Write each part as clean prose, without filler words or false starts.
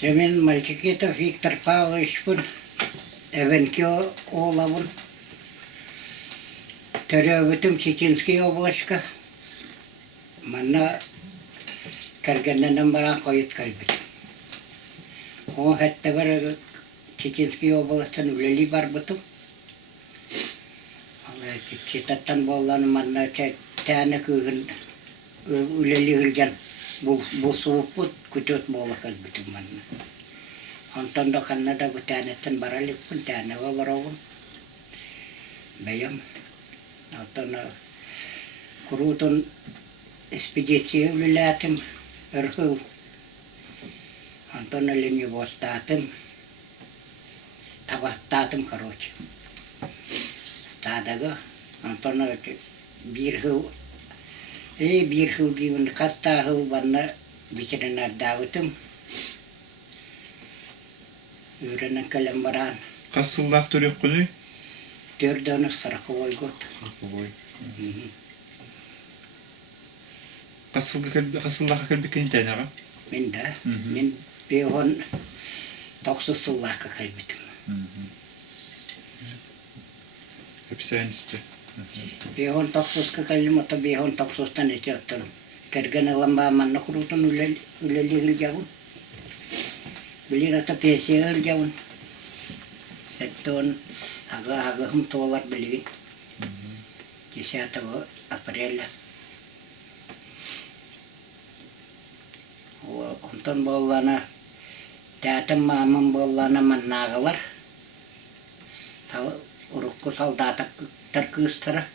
Semin Майкэкитов Виктор Павлович bun, evenki oğlavun, Teröbütüm Tянский облачка, manna kergenden bana koyut kalbitim. O hatta var Tянский областан üleli var butum. Allah çitattan bollanı manna tane köyün üleli hülgen bu soğuk bu kütüt bolla kalbitim manna. Ondan da Kanada bu tanetten baralık pun tane var oğlum. Beyim. Ondan kurutun ekspedisiye ülelatim erhıl. Ondan linyi bostadım. Tabattadım karoç. Stadaga. Ondan bir hıl diyen kasta hıl bana biçirenler davetim. Öğrenen kalem varan. Kasıldak törek günü? Dördünü Sarıkovoy got. Sarıkovoy. Kasıldak kalbikin tane. Men de. Men behon 9 yıllık kalbitim. Hepsi aynı işte. Behon 9 kalbim ota behon 9 tane çattım. Kergen lamba manna kurutun üleli javun. Bilir ata pesiye javun. Setton aga hum tolar bilin. Kisah tahu aprel. Ondan bollana tatam mamam bollana mannagalar. Urukku saldatak terkustara.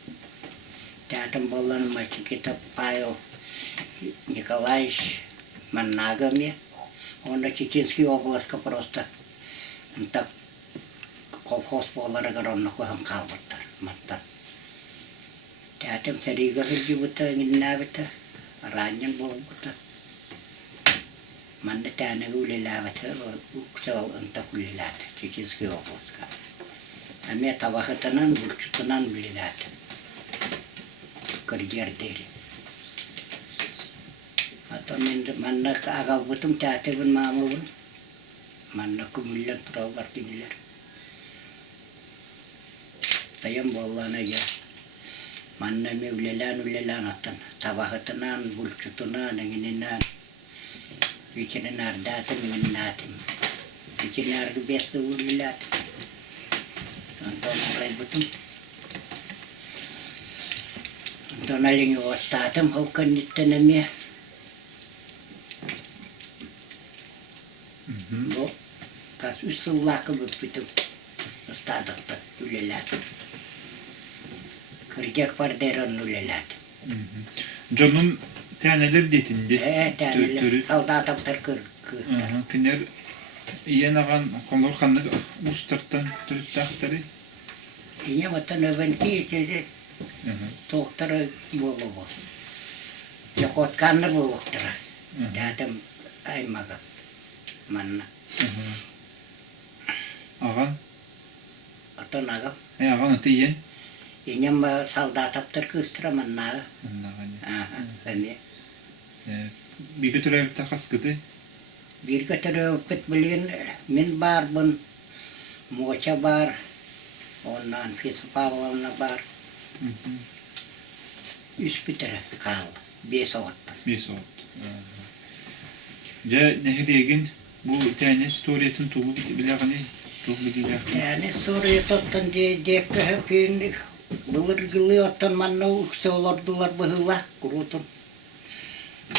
Tatam bollana Майкэкитов Павел Николаевич маннагами. Он на Тянский область просто. Так колхоз болары гаронна коям калбыттар маттар. Татым сарига хылжыбыта гиннабыта раннен болбыта. Манна тәнеге үлелабыта уксал ынта үлелаты Тянский областька. Аме табахытынан бурчутынан үлелаты. Кырдердери. Ата мен манна агалбытым тәтебин мамыбын. Манна күмүллен туралар кинилер. Tayam bollana ya. Manna mevlelan atan. Tabahatanan, bulchutunan, angininan. Vikinar datim, minatim. Vikinar besta ulilat. Anton oray butum. Anton aling wastatam haukan nitanamya. Bo kasusulaka bupitum. Wastadak ulilat. Kıracak parderon ulelat. Canım taneler detindi. Taneler. Saldat aptar kır. Kiner yenagan konor kanlık ustartan türüttakları. İnya vatan övenki içeri. Toktara bolu. Yakot kanlı buluktara. Dadım aymaga. Manna. Ağan? Atan ağam. Ağan atı yen? Yenyam saldat aptar kıstıra manna. Öyle. Bir götüre takasıkıdı. Bir götüre öpüt bilin min bar bun. Moça bar. Ondan Fisa Pavlovna bar. Üç bitere kaldı. 5 saat. 5 saat. Ja nehedegin bu tane storiyetin tuğu bilagani tuğu bilagani. Yani storiyetin de hepin bulurguluyotan manna ukseolordular bahıla kurutun.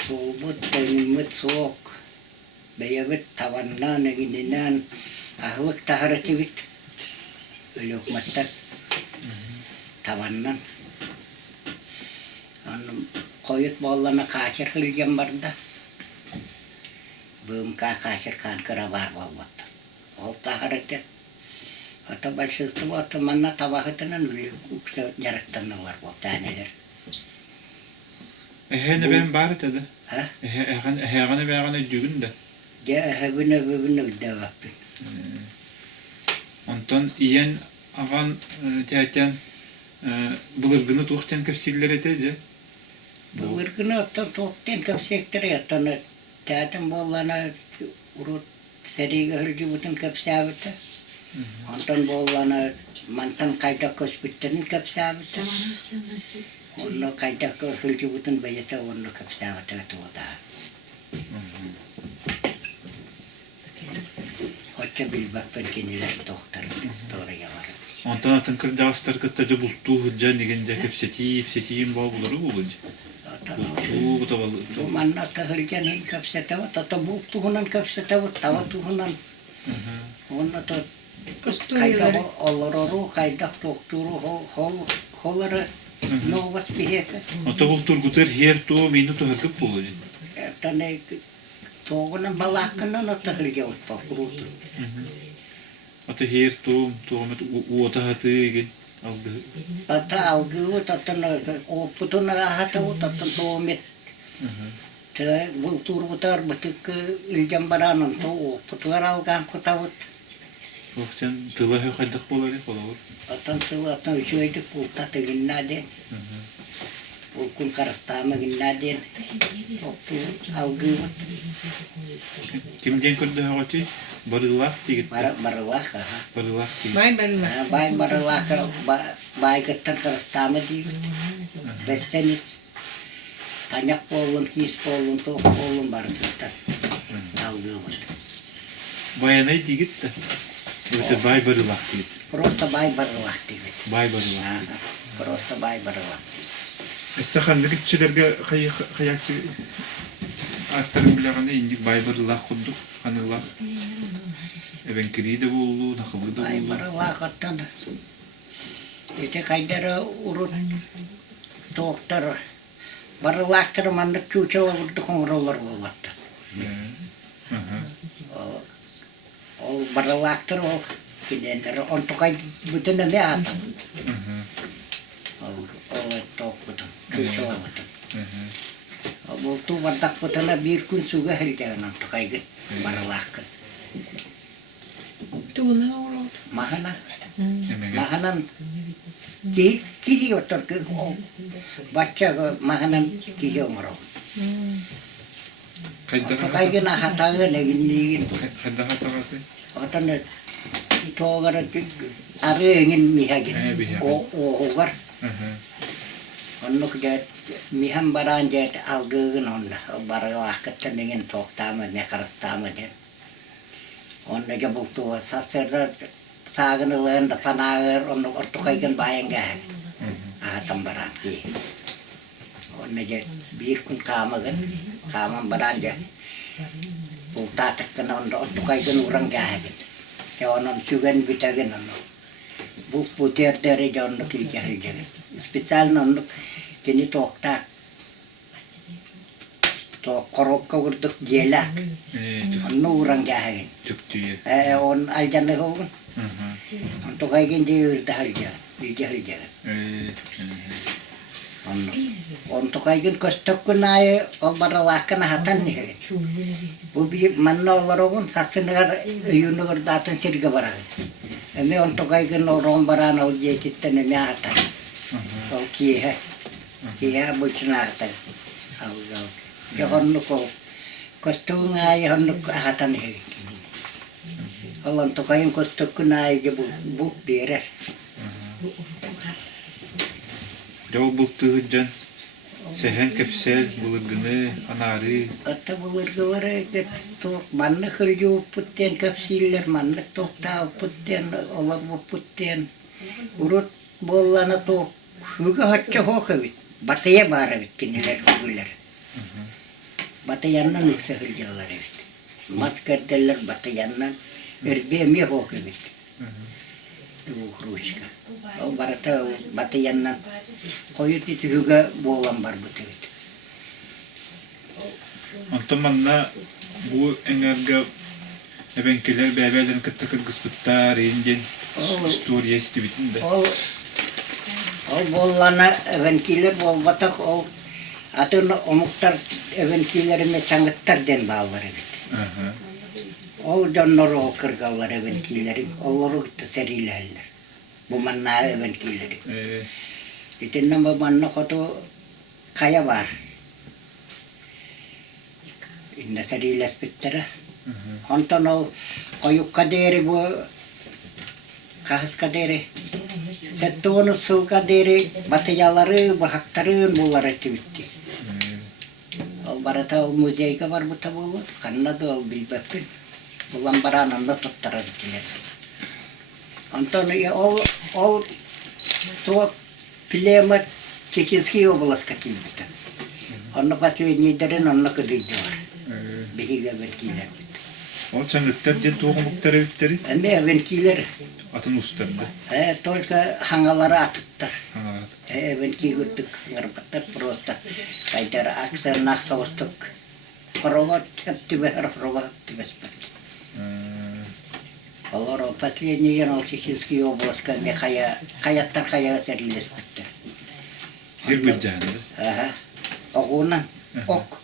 Soğubut, temimit soğuk. Beyabit tavannan, egininan, ahlık taharatibit. Olёkmattan. Tavannan. Koyut bollana kaçır hılgen barda. Bığım kaçır kan kıra var bolbatta. O taharatı. Ata başıstı ata manna tabahıtınan ülü ukse yaraktanlar bol taneler. Ehene ben bari tadı. Ha? Ehene ben düğün de. Ya hebine de vaktin. Ondan iyen ağan teğeten bulurgunu tuğten kapsiller etece. Bulurgunu atan tuğten kapsektere atan teğeten bollana urut seriga hıljubutun kapsabıta. Ondan bollana mantan kayda kospitterin kapsabıta. Onno kayda hıljubutun bayata onno kapsabıta tuoda. Hoca bilbak perkiniler doktor historia var. Ondan atın kırdağıstar kıttaca bulttu hıcca negence kepsetiyim bağbuları bulunca. Bulttu bu tavalı. Bu mannakka hılcanın kapsatavat, ata bulttuğunun kapsatavat, tavatuğunun. Onunla da kayda olororu, kayda doktoru, hoları novas biheka. Ata bultur guter her to minuto hırkıp bulunca. Tane toğunun balakının ata hılcavat bakrutu. Ata her to met uota hatı gen algı. Ata algı tatın o putuna hatavu tatın toğumit. Te bultur butar batık iljambaranın to putuar algan kutavut. Oktan tıla haydak bolari kolawur. Atan tıla atan üçüydi pulta teginnaden. Pulkun karastama ginnaden. Toktu algı. Kimden kırdı hawati? Barıllah tigit. Barıllah ha. Barıllah tigit. Bay barıllah bay gıttan karastama değil. Beseniz tanyak bolun, kis bolun, tok bolun barı gıttan. Algı var. Bayanay tigit de. Öte bay barıllah tigit. Prosta bay barıllah tigit. Bay barıllah tigit. Prosta bay barıllah. Essehandı gitçilerge hayakçı aktarın bilaganda indi bay barıllah kudduk. Hanırlar. Ebenkiri de bollu, nakıbı da Bay bollu. barıllah attan. Ete kaydara urut doktor. Barıllah tırmandık çuçala vurdu kumrular bolvattı. O barıllah tır o. Kinenleri on tokay bütün ne atam. O tok bütün. Çuçala bütün. O bultu vardak bütüne bir gün suga hırcayan on tokay git. Barıllah kır. Tuğla olur. Mahana. Emege. Mahanan kiji otur ke o baca mahanan kiji omro. Kayda Kaya gina hataga na gini. Kayda hatagatı. Otan na ito agara are ingin mihagin. Mihagin. O var. Onno kaya miham baran jet algagin onna. Baralak katan ingin tok tama mekarat tama jet. Onno jabultu sasera saganılan da panagar onno ortukaygan bayanga. Tambaran ki. Onno jet bir kun kamagan. Kamam baranja. Putatak kan onno ortukaygan urang gahagin. Ya onno sugan bitagin onno. Bu puter dere onno kiljahiljagin. Spesial onno kini toktak. To korok kawurduk jelak. Onno urang gahagin. Tüktüye. On aljanı hogun. Ortukaygan de ürdahalja. Biljahiljagin. Ortukaygan kostok nae olbaralakana hatan ni. Bu bir manna olarogun saksınıgar yunur datan sirga baragın. Eme ortukaygan oron barana oljekitten eme hatan. Ol kiye. Kiye buçuna hatan. Al. Ya honnu ko kostok nae honnu hatan ni. Ortukaygan kostok nae je bu birer. Jauh bultu hıccan. Sehen kepsel bulurgını anarı. Ata bulurgıları to manna hılju putten kapsiller manna tokta putten olar bu putten urut bollana to huga hatça hokavit bataya baravit kineler hugular. Batayannan ülse hıljalar evit. Matkardeller batayannan erbemi hokavit. Bu kruşka. O barata batayannan koyut itu juga bolam bar butevit. Antamanna bu energa ebenkiler bebelerin kıttıkır gıspıttar injen story estivitin de. O bollana ebenkiler bol batak o atın omuktar ebenkilerime çangıttar den bağlar evit. O canları o kırgallar ebenkileri. Oğlu gitti serilerler. Bu manna ebenkileri. Itin nama manna koto kaya var. Inna serilas pittara. Ondan o koyuk kaderi bu kahıs kaderi. Sette onu sıl kaderi batıyaları, bahaktarın bunlar etti bitti. O barata o müzeyge var bu tabi olur. Kanına da o bilbepin. Bulan baranında tuttarar ettiler. Ondan o то Полевое Тянский область какие-то. Он на последний день он на кадидор. Беги венкилер. Ол чаңгыттар ден тоғымықтар өттері? Әме венкилер. Атын ұстарды? Только хангалары атыптар. Хангалары атыптар. Венкигүттік хангарбаттар просто. Кайдар аксар нақсауыстық. Провод әптібер, провод әптібеспәт. Олар последний день ол Чеченский область кәме қаяттан қаяға сәрілеспәттір. Хер бір жағында? Оғуынан, оқ.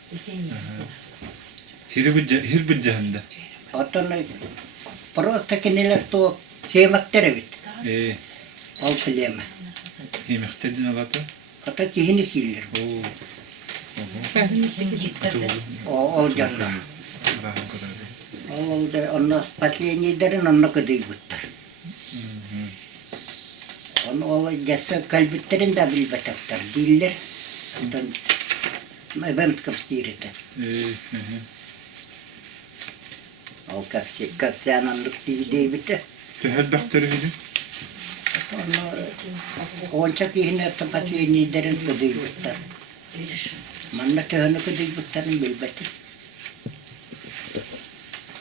Хер бір жағында? Оттан просто кенелер тоқ семақтері бит. Ол пілемі. Емектерден алаты? Ота кейіні сейлер. Ол жанна. Он последний день он на кадый буттар. Он ол жаса калбиттерин да билбетактар диллер. Ondan ben kapsirete. O kapsiyananlık değil bitti. Her bakteri gibi. Onçak yine tapatıyı derin kudüy bittar. Manna tehanu kudüy bittarın bilbeti.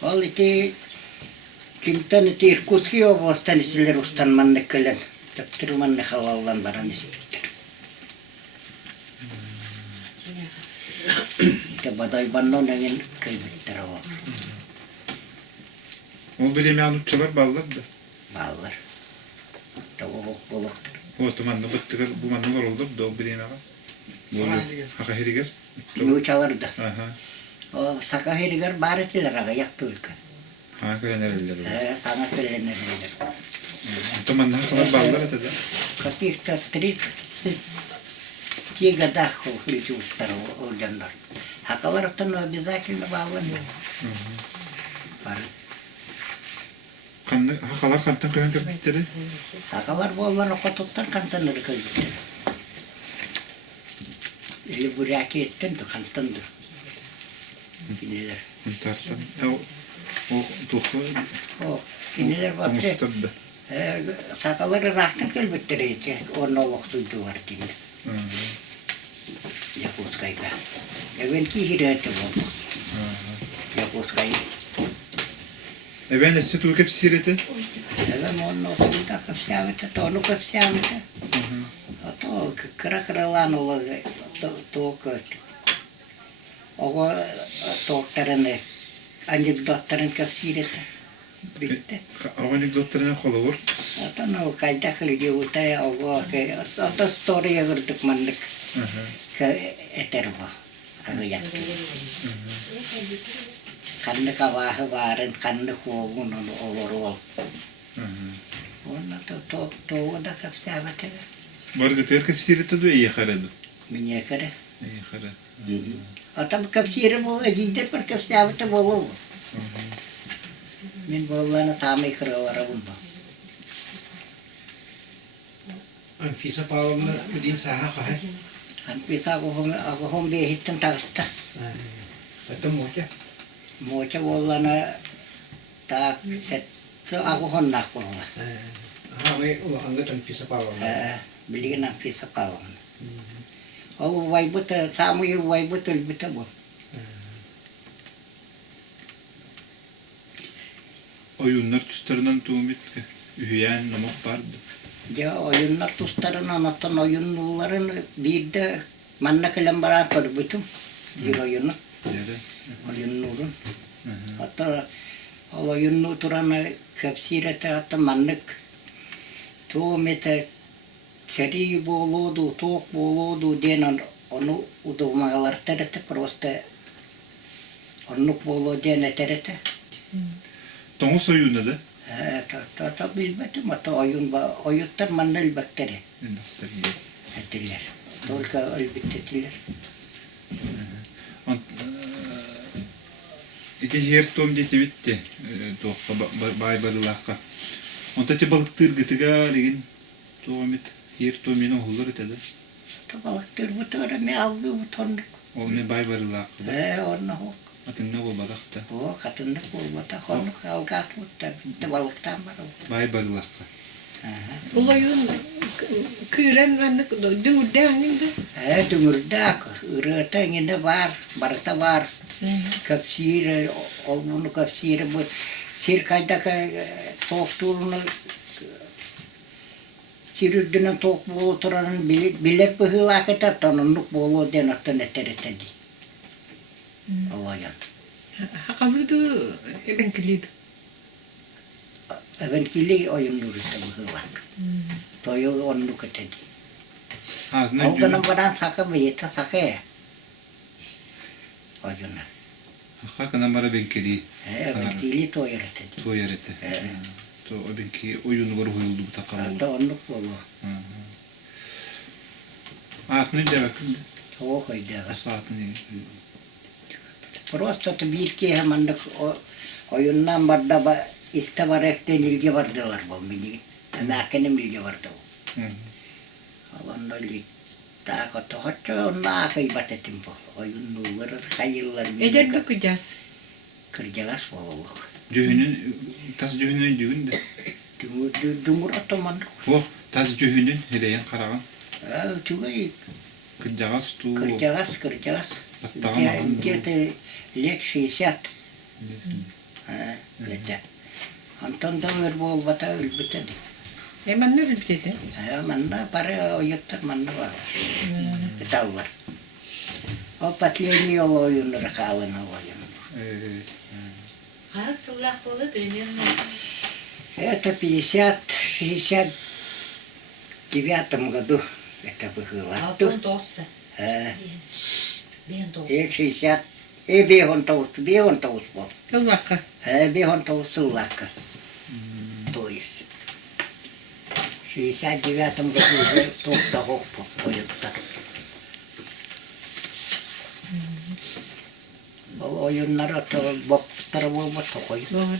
Ol iti kimten iti Irkutski oblasttan isiler ustan manna kelen. Taktır manna havallan baran isi bittar. İşte baday bannon evin köy bittar o. O bir yemeğin uççalar bağlar da. Bağlar. Tavuk buluktır. O tumanlı bıttıgar bu manlılar oldu da o bir yemeğe. Haka heriger. Uçalar da. Aha. O saka heriger baretiler aga yaktı ülke. Ha kölenerler olur. Sana kölenerler. Tumanlı hakalar bağlar atada. Каких-то 30 годах лечу второго жандар. Хакалар-то обязательно bağlanıyor. Hakalar kantan köyün köpekleri? Hakalar boğulan okutuptan kantanları köydükleri. Eli buraya ettin de kantandır. Gidiler. Tartan. O doktor. O gidiler baktı. Mustadı. Sakaları rahtın kelbetleri. Onun oğuktuydu var dinle. Yakutskayga. Evvelki hirayeti oldu. Yakutskayı. Ben esse tu kapsirete? Evet, onun okulda kapsiyamete, onu kapsiyamete. O kıra-kıralan olayı, o kötü. O doktorun, anekdotların kapsirete. Bitti. O anekdotların kolu var? O kayda hılgı utaya, o story'e girdik manlık. Eter bu. Ağı yaktı. Kanlı kavahı varın, kanlı kovun olur ol. Onu da kapsiyamete. Bargıtır kapsirete de iyi karadı. Minye kare. İyi karadı. Atam kapsiyere bol, edildir bir kapsiyamete bol olur. Min bollarına sami kırıvara bulma. Anfisa pavamda ödin saha kahay. Anfisa akuhum behittin tağısta. Betul moca. Moca bollarına tak setto akuhun nakulma. Hame angat anfisa pavamda. Bilgin anfisa pavamda. O vaybuta, samuyu vaybuta elbette bu. Oyunlar tüstarından tuğumit ki. Ühüyen namak vardı. Ya oyunlar tüstarın anlatan oyunların bir de manna kelembaran kodu bütün. Bir oyunu. Oyunların. Hatta oyunu turan kapsirete hatta manlık. Tuğumete seri boludu, toğuk boludu denen onu udumagalar terete proste. Onu bolu dene terete. Toğus oyunu da? Tabi bilmedim ama oyunlar manna elbetleri. Ettiler. Tolka elbette ettiler. ити хер том дети битте. Тоққа бай балылаққа. Онта те балықтыр гытыга деген томит. Хер том менің олар етеді. Балықтыр бұтыры ме алғы бұтырны. Ол не бай балылаққа. Орны хоқ. Атыңна ол балақта. О, қатынды болмата қонық алғат бұтта. Бітті балықтан бар ол. Бай балылаққа. Улайын күйрен ранды дүңірді аңыңды? Дүңірді ақ, ұрыта еңіне бар, барыта бар. Көпсейірі, ол бұны көпсейірі бұл. Сер қайдақы тоқтуылыны сирүрдінің тоқ болу тұранын білер бұғыл ақытат, онынлық болу ден ақтан әтер етеді. Олайын. Хақавыды әбен келеді? Әбен келі ойын нұрыста бұғыл ақ. Тойы онынлық етеді. Олғының бұдан сақы бейті сақы ә. Ойынын. Хақынан бара бен келі. Әбен келі тойыр етеді. Тойыр етеді. То обенки oyunu var huyuldu bu takamalı. Da onluk bolu. Atını da bakın. O koydu. Saatini. Просто bir ki hemen oyundan barda istavarek denilgi vardılar bu mini. Nakene bilgi vardı. Allah'ın öyle daha kötü hatta onlar kaybat ettim bu. Oyunu var hayırlar. Eder bakacağız. Kıracağız boluluk. Cühünün, tas cühünün düğün de. Dumur otoman. Oh, tas cühünün heleyen karagan. Tügay. Kıracağız tu. Kıracağız. Battağın. Где-то лет 60. Летя. Антон Довер был бата ülbütedi. Hemen ne ülbütedi? Manna para oyuttur manna var. Kıtal var. O последний oyunu rakalını oyunu. Сыллах было примерно. Это 59 году это было. Алтын тоста. Бен тоста. 60. Бейхон тост был. Kızlakka. Бейхон тост сыллакка. То есть. В 69 году уже топта хоппа oyutta. Oyunlara baptara olmasa koyun. Doğru.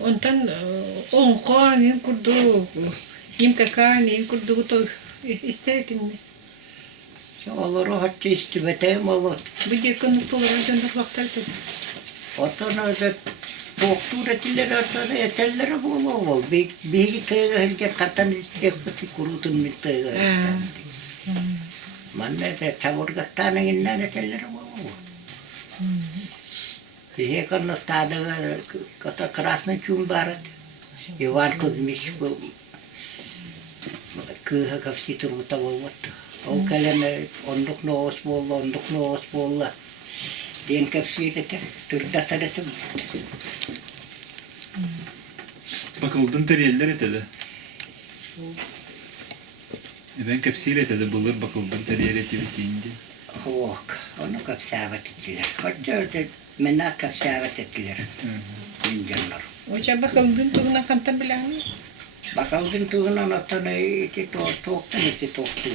Ondan Olonxo ne kurdu, Yimkaka ne kurdu to isteretinde. Olur hatta istimete olur. Bir de konu tolara döndür vaktardı. Otana da doktor etiler atada etellere bolu ol. Bir tığınca katan istekti kurutun mittı. Manne de tavurgaktan innen etellere bolu ol. Bir kanıstada kata krasnı çumbarat. Ivan Kuzmiç bu kıha kapsi turuta bolvatı. O kalene onduk noos bolla. Den kapsirete turda tarete. Bakıldın teriyeller etedi. Ben kapsiyle etedi bulur bakıldın teriyer eti bittiğinde. Hook, onu kapsavat ettiler. Hatta mena kapsavat ettiler. İncanlar. Oca bakıldın tuğuna kanta bilen mi? Bakaldın tuğuna natanı eti toktan eti toktu.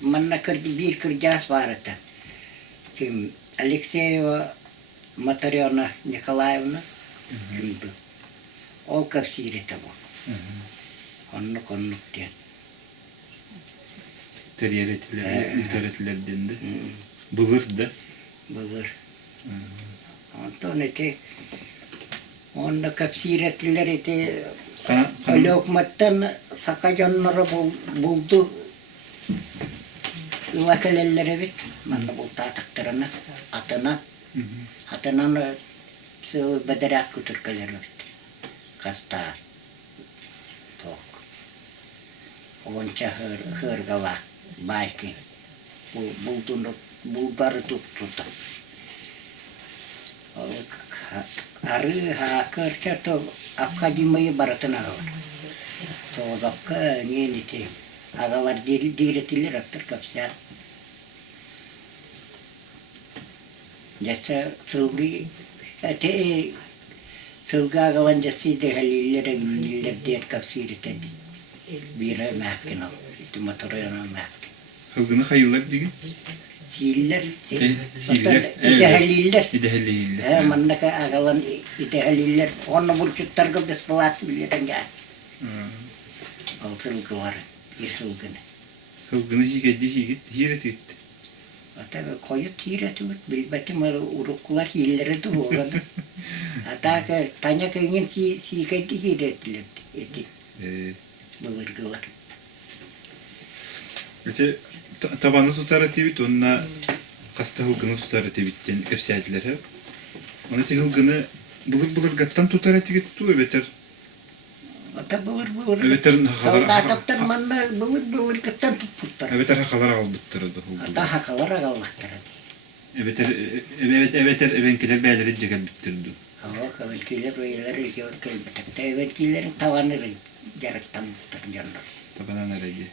Manna bir kırcağız vardı. Kim Alexeyeva Mataryona Nikolaevna kimdi? Ol kapsirete bu. Onluk diye. Teriyer etiler, ülter dendi. Bulur da. Bulur. Ondan eti onda kapsiretliler eti Olёkmatan sakacanları buldu. Ilakelellere bit. Manna buldu ataklarına, atına. Atının sığ bederat kütürkeleri bit. Kasta. Tok. Onca hırgavak. Bayki. Bulgarı tuttu da. Arı ha kırçatı Akademiyi baratına var. Toğdakka niyeti. Ağalar diretilir aktır kapsar. Jasa sılgı ete sılgı ağalancası dehalillere günliller diğer kapsir etedi. Bir mahkına. İti motoruna mahkına. Hılgını hayırlar digin. Siller. Hiller. İdehaliller. İdehaliller. Mannaka agalan idehaliller. Onu burçutlarga biz bulat bilirden gel. O hılgı var. Bir hılgını. Hılgını higit, hiret gitti. Tabii koyu tireti bilbetim uruklar hilleri de uğradı. Hatta tanya köyün sikaydı hiretli eti bılırgılar. İşte tabanı tutar etibit, onunla kasta hılgını tutar etibitten efsiyatiler hep. Onun için hılgını bılır gattan tutar etibit o beter. Ata bılır. Beter Saldataptar manna bılır gattan tutputtar. beter hakalar aldıttır o hılgını. Ata hakalar ağallaktır. Beter evenkiler beyleri ceket bittirdi. Hava kavilkiler beyleri görkel bitakta evenkilerin tavanları gerekten muttar canlar. Tabadan nereye?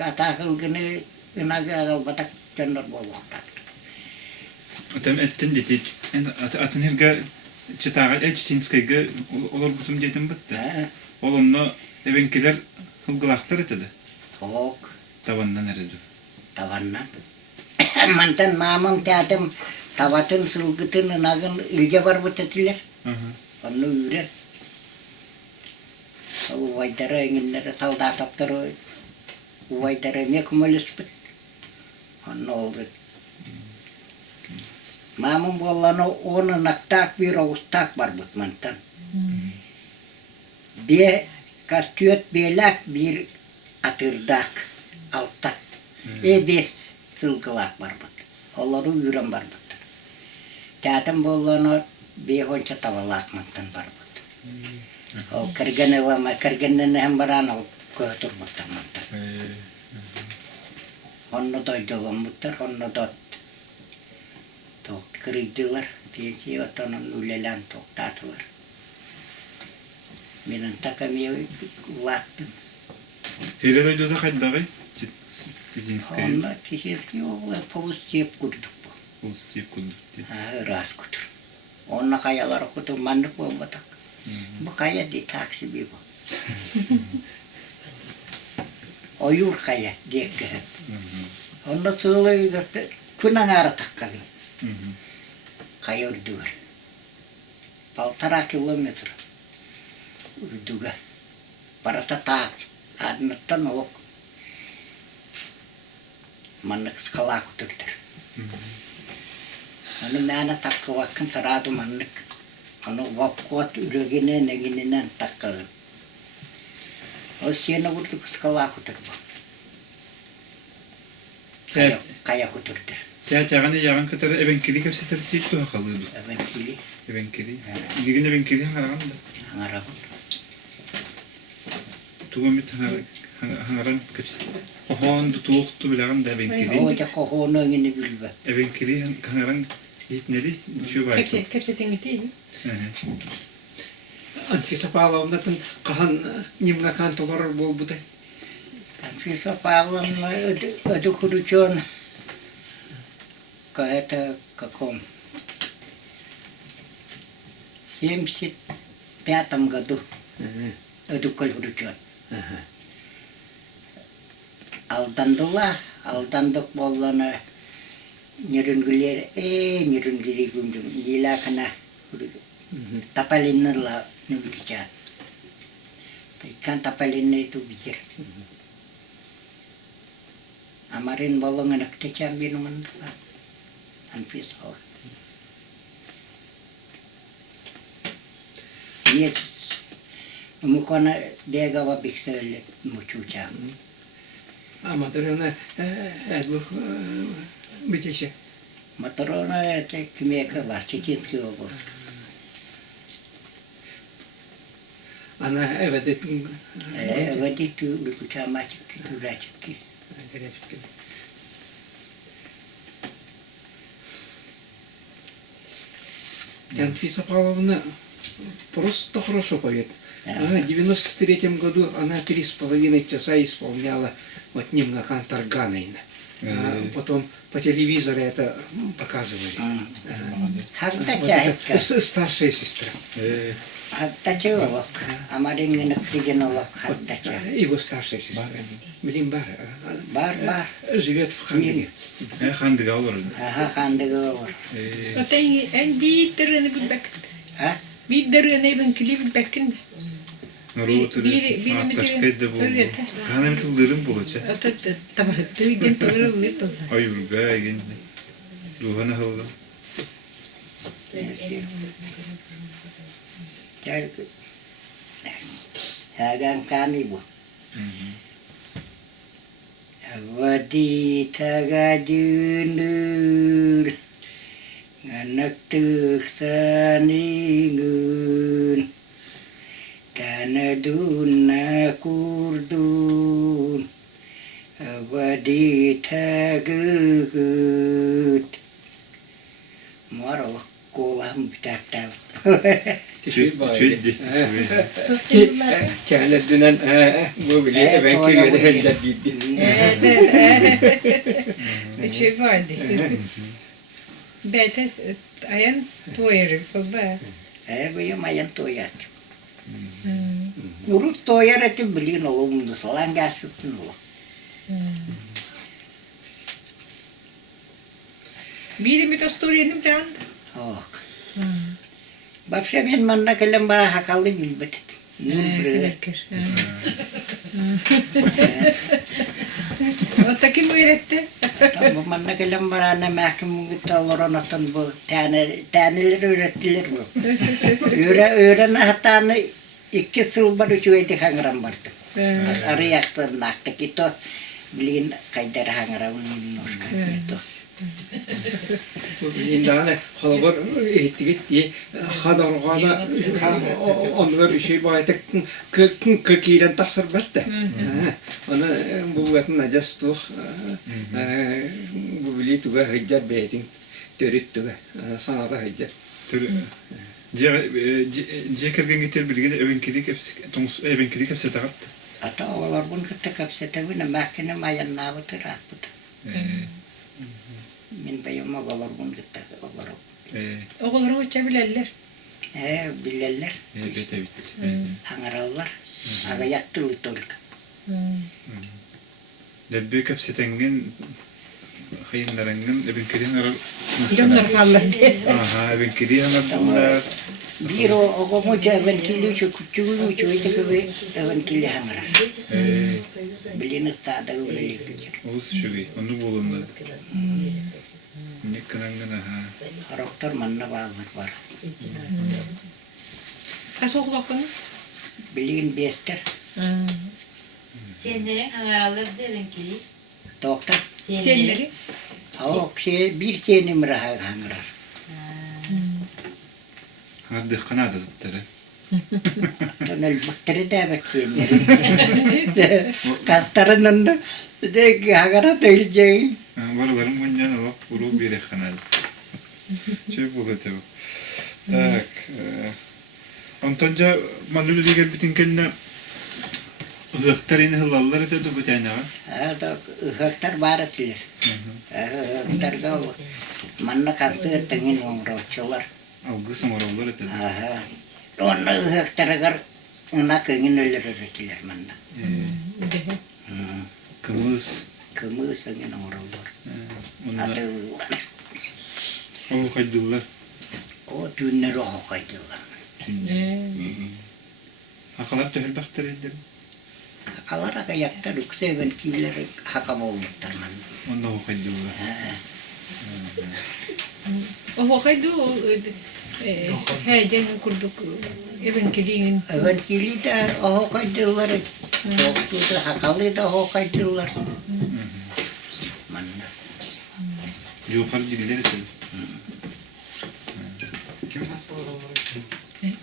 Ata hılgını ınaga ağal batak canlar boluktar. Atam etten dedi. Atın herge çıtağa Tyanskayga olur butum dedim bitti. Olonno evenkiler hılgılaktar etedi. Tok. Tavandan nerede? Tavandan. Mantan mamam teatem tavatın sılgıtın ınagın ilge var bu tetiler. Onu ürer. O vaydara enginlere saldat aptarı vaydara mekumölüs bit. Onu oldu. Mamam bollanı onu naktak bir oğustak var bu mantan. Bir kastiyot belak bir atırdak altak. Beş sılgılak var bu. Onları üren var bu. Teatem bollanı bir honça tavalak mantan var bu. O kırgınını hem baran o kötür muhtar mantar. Onu doyduğum muhtar, onu da kırıydılar. Pensiye otanın ülelen toktatılar. Benim takamaya uvattım. Hele doyduğda kaydı Tyanskayga. Onlar kişiski oğlan polus cep kurduk bu. Olsun deyip kurduk. Ras kudur. Onunla kayaları kudur, manlık olmadık. Bu kaya değil, taksi bir bu. Oyur kaya, diyek hep. Onunla sığlığı kunan ağrı takkalım. Kaya urdugar. Paltara kilometre. Urdugar. Parata tak. Adnattan oluk. Manlık skala kuturdur. Onu mene takka vakın saradu manlık. Onu vapkot üregine negininden takkalım. O siyene vurduk skala kuturdu. Kaya kuturdur. Teatağını yağın katarı evenkili kapsatır deyip doğa kalıyordu. Evenkili. Evenkili. İlgin evenkili hangarağın da. Hangarağın. Tuğumit hangarağın kapsatır. Kohon tutuğuktu bilağın da evenkili. Oca kohonu yine bilbe. Evenkili hangarağın hitneli düşüyor baytı. Kepse tengiti. Anfisa Pavlovna'nın kahan nimga kantolar bol bu da. Anfisa Pavlovna ödü kurucuğun. Это каком 75 году эту культуру. Aldandık bollana nürüngüler nürüngüleri gündüm nilakana tapalinnerla nübükçan. Kan tapalinner tu bilir. Amarin bollana nakteçan binuman. Anfisa. Yes. Mukona degava biksel muchucha. Amatoruna bu bitişe. Matrona kmeka var Tyanskay область. Ana evet ettim. Evet tu lukuçamaçık tulaçık. Анфиса Павловна просто хорошо поет. В 93-м году она 3,5 часа исполняла вот немного Кантарганейна. Потом по телевизору это показывали. Старшая сестра. Хаттачылык. Амарин гына кигенолык хаттача. Его старшая сестра. Блимбар. Бар. живет в Ханге. Хандыга olur. Aha kandığı var. Отан эн бииттерне билбек. Ha? Бииттерне бен кили билбекин. Нурутыр. Таскайда bu. Kanım tılırım bulacak. Отат таба түйден төгөрөп бул. Ayurga geldi. Ruhana hıldı. Gel. Hagan kami bu. Vadi tagadunur. Anak tuksaningun. Tanaduna kurdun. Vadi tagugut. Maralak kolam bitaktav. Çöydü. Çağla dünen bu bile ben köyde helle bildi. Şey vardı. Bete ayan toyarı baba. Benim ayan toyat. Urut toyar etim bilin oğlum salan gasıpın oğlum. Biri bir tostoriyenim can. Oh. Babşa ben manna kelem bara hakalı bilbet. Otta kim öğretti? Bu manna kelem bara ne mahkum gitti atan bu taneler öğrettiler bu. Öğren hatta 2 yıl var ücreti hangram vardı. Arayaktan nakta kito bilin kaydar hangram noşka kito. İndane xalabar ettigitti xadargana onlar şey baytak kökilen taksır battı. Ona bu vatın ajas tuh bu bili tuga hiccar beytin törüt tuga sanata hiccar. Cekergen getir bilgide evinkilik hepsi takat. Ata oğlar bunu kıtta kapsete bu ne mahkene mayan nabıtı rahatbıtı. Min bayım oğlar bunu kıtta oğlar. Oğulları uçabilerler. Bilerler. Bete bitti. Hangarallar. Aga yaktılı tolk. Lebbe kapsetengen hayınlarengin evinkilin aral. Yonlar falan. Aha evinkili hangardılar. Bir o muca evinkili şu küçüğü uçuydu gibi evinkili hangarar. Biliniz tada öyle. Ulus şubi. Onu bulundu. Ne kanangın aha. Doktor manna var. Kaç oğlakın? Bilin bester. Senlerin hangaralları devenkili. Doktor. Senleri? O bir senim rahat hangarar. Hadi kanada tutları. Tonel bakteri de bekleyenleri. Kastarının da de hangara değileceği. Varlarım bundan alıp vuru bir kanal. Çok buldu tabi. Tak. Ontonca malulu diğer bütün kendine hıhtarını hılallar ete de bu tane var. Hıhtar baratılır. Hıhtar da manna kansı tengin onroçular. Algı samarollar ete de. Onu hıhtara gar ına kengin ölür öğretilir manna. Kımız. Kımız tengin onrolar. Adı O kaydılar. o düğünleri o kaydılar. Hakalar töhel baktır edin. Hakalar ayakta rükseven kileri hakam olmuşlar manna. Ondan o kaydılar. O haydu heyecan kurduk evinkiliğin. Evenkili de o kaydılar. Doktor hakalı da o kaydılar. Manna. Yukarı diller ete.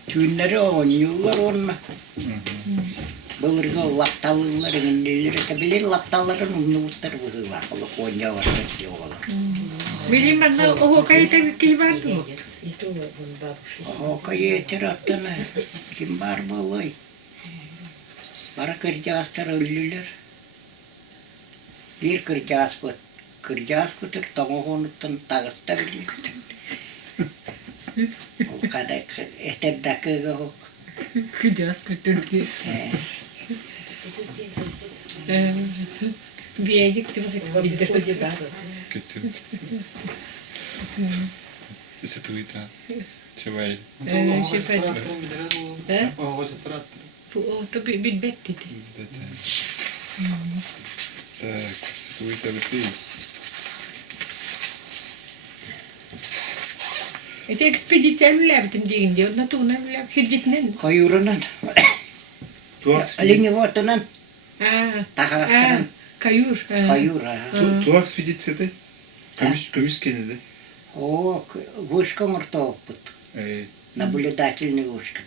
Düğünleri oynuyorlar onunla. Bulurga laptallılar ünlüleri de bilir laptalların unutlar bu hıvaklı konya var diyorlar. Bileyim ben de o kayıta kim vardı? O kayıtır attığına kim var bu olay? Para kırcağızlar ölüler. Bir kırcağız kutur tamam unutun tağısta bilir. O kadar eter dakika o. Kıcağız götürdü. Biyecik de bak. Kötü. İşte Twitter. Çabay. Şefet. O da bir bet dedi. Так, Twitter bitti. Ete ekspedisyon yaptım diyince ondan tuğuna bile hircitnen. Kayurunan. Tuaks Lingi vuotunan. Tahastıran. Kayur. Kayur. Tuaks speditsiyede. Kömüs kenede. O vuşka mırta oput. Наблюдательный вушка.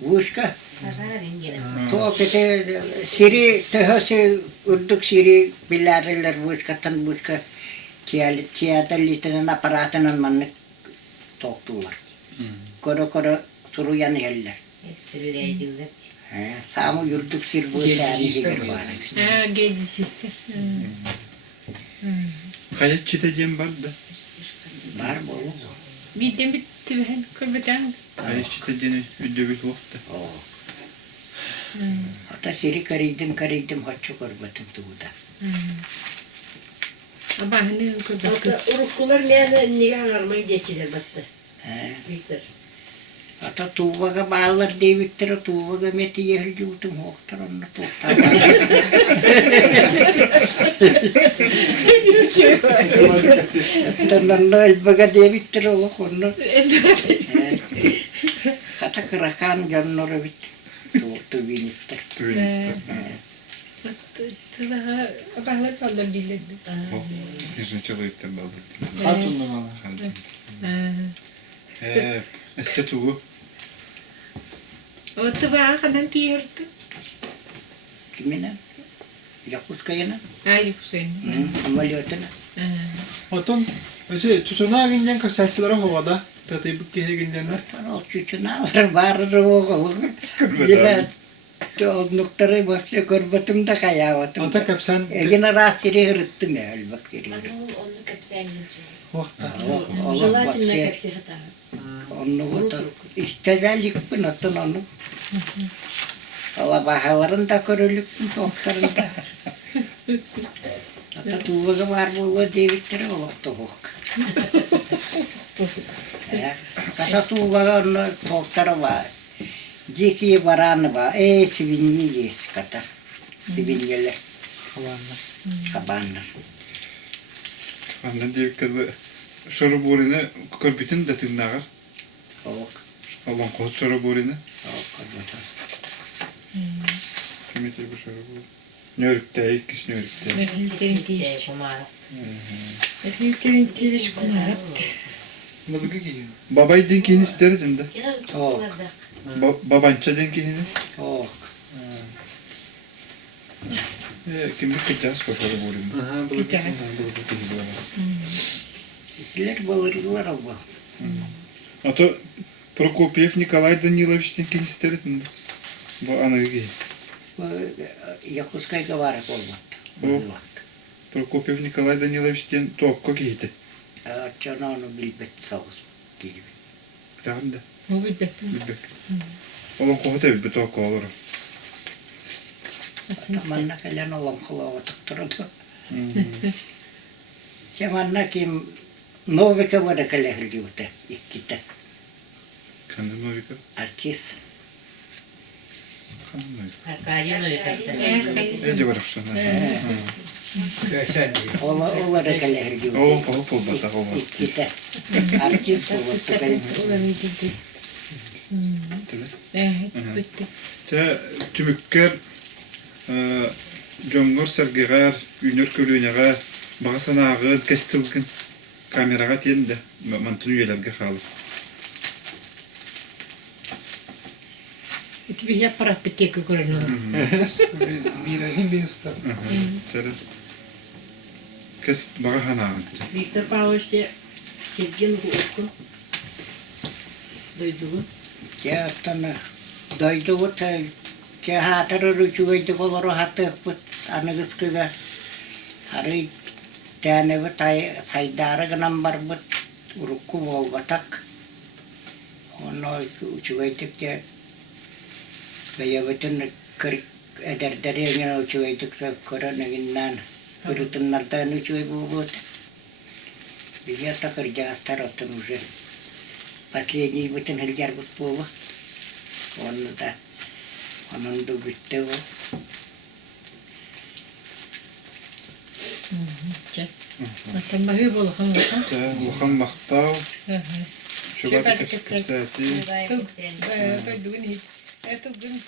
Вушка. Tuo pete siri tehose urduk siri bilareller vuşkatan vuşka tiyatallitan aparatının manne toktular. Koro suruyan yeller. Samu yurduk sir bu yani gider var. Gedis işte. Kayıt çiteceğim var da. Var bu. Bir de bitti ben kurbadan. Kayıt çiteceğini ödevit vakti. Hatta siri karıydım haççı kurbatım tuğda. Ama hani kurbadan. Urukkular niye anarmayı geçilir battı. Viktor. Hatta tuğbaga bağlar devittir, tuğbaga meti yehil yutum hoktar onu tuğtar. Tanrı elbaga devittir oğlu konu. Hatta kırakan canları bit. Tuğviniftir. Abahlar falan bilir. Yüzünü çalıyıktan bağlı. Hatunlu valla. Esse tuğu. O tıvağa kadar tiyirdi. Kimine? Yakutkayana? Ay Hüseyin. Ameliyatına. Otun, çocuğuna giden kaçakçıları havada. Tatayı bu kere gidenler. Tanrı çocuğuna var oğlum. Yine noktaları başlıyor kurbatımda kayavatım. Ota kapsan. Yine rasiri hırıttım ya elbak geliyor. Onu kapsayın Vakta. Желательно как все это. Onu da istedelik bu notun onu. Allah bahaların da körülük bu toklarında. Hatta tuğla var bu devitleri oluktu hok. Hatta tuğla onu tokları var. Ceki varanı var. Sivinli yes kata. Sivinliler. Kabanlar. Andan diye kızı şoru borine körpütün de tırnağı. Ok. Olonxo şoru borine. Ok. Kime diye bu şoru borine? Nörükte, ikiş nörükte. Efendim tiviç kumarat. Balıgı giyin. Babay denkini isterdin de. Ok. Babança denkini. Ok. Kimlik kıcağız ko şoru borine. Aha, balıgı Güzel. İkiler bağırıyorlar ama. Ато Прокопьев Николай Данилович denkini isterdin de. Bu anı giyin. Yakutskayga var olmadı. Прокопьев Николай Данилович den tokko giydi. Çana onu bilbet savuz gibi. Tamam da. Bu bir betim. Bilbek. Olonxo da bilbek tokko olur. Tamanna kalen olan kulağı tutturdu. Çamanna kim novika var kalehli diyordu. İkide. Kandı Novika. Artist. Kandı Novika. Карину это. Ece var akşam. Köşen diyor. Ola kalehli diyordu. Olonxo bata olma. İkide. Artist oldu kalehli. Olan gidi. Evet, bitti. Ta tümükker Jongor sergegar, ünör kölünegar, bağısanağın kestilgin kameraga tiyende mantını üyelerge kalıp. İti bir yaparak bir tek görünüyor. Bir usta. Tere kes bağısanağın. Виктор Павлович Сергей Гурко. Дойду. Ya tanı. Daydı o ta. Ke hatırı rüçüğüydü kolları hatı put anıgıskıga. Harı tane bu saydarı gınam var bu urukku bol batak. Onu uçuğuydık ya. Veya bütün кыр эдердереңен учуйдык көрөнөгүннан кырытыннардан учуй болот. Я так рядастар оттон уже последний бутын хилгер бут болу. Onu da onun da bitti o. Atan bahı bol han. Ухан мактау, чугат кепсәти. Кайдыгын. Это gün